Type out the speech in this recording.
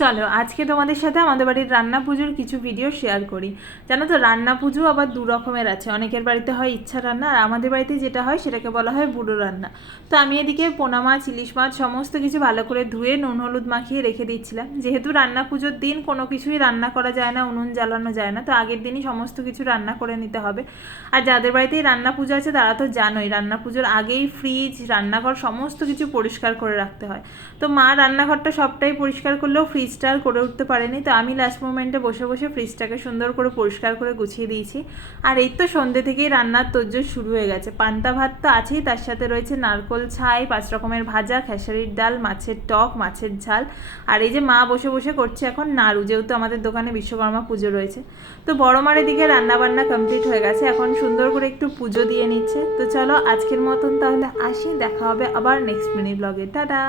চলো আজকে তোমাদের সাথে আমাদের বাড়ির রান্না পুজোর কিছু ভিডিও শেয়ার করি। জানো তো, রান্না পুজো আবার দু রকমের আছে। অনেকের বাড়িতে হয় ইচ্ছা রান্না, আর আমাদের বাড়িতে যেটা হয় সেটাকে বলা হয় বুড়ো রান্না। তো আমি এদিকে পোনা মাছ, ইলিশ মাছ সমস্ত কিছু ভালো করে ধুয়ে নুন হলুদ মাখিয়ে রেখে দিচ্ছিলাম। যেহেতু রান্না পুজোর দিন কোনো কিছুই রান্না করা যায় না, উনুন জ্বালানো যায় না, তো আগের দিনই সমস্ত কিছু রান্না করে নিতে হবে। আর যাদের বাড়িতেই রান্না পুজো আছে তারা তো জানোই, রান্না পুজোর আগেই ফ্রিজ, রান্নাঘর সমস্ত কিছু পরিষ্কার করে রাখতে হয়। তো মা রান্নাঘরটা সবটাই পরিষ্কার করলেও ফ্রিজটা আর করে উঠতে পারেনি। তো আমি লাস্ট মোমেন্টে বসে বসে ফ্রিজটাকে সুন্দর করে পরিষ্কার করে গুছিয়ে দিয়েছি। আর এই তো সন্ধ্যে থেকেই রান্নার তোড়জোড় শুরু হয়ে গেছে। পান্তা ভাত তো আছেই, তার সাথে রয়েছে নারকোল ছাই, 5 রকমের ভাজা, খেসারির ডাল, মাছের টক, মাছের ঝাল। আর এই যে মা বসে বসে করছে এখন নাড়ু, যেহেতু আমাদের দোকানে বিশ্বকর্মা পুজো রয়েছে। তো বড় মার এদিকে রান্নাবান্না কমপ্লিট হয়ে গেছে, এখন সুন্দর করে একটু পুজো দিয়ে নিচ্ছে। তো চলো আজকের মতন তাহলে আসি, দেখা হবে আবার নেক্সট মিনি ব্লগে। টাটা।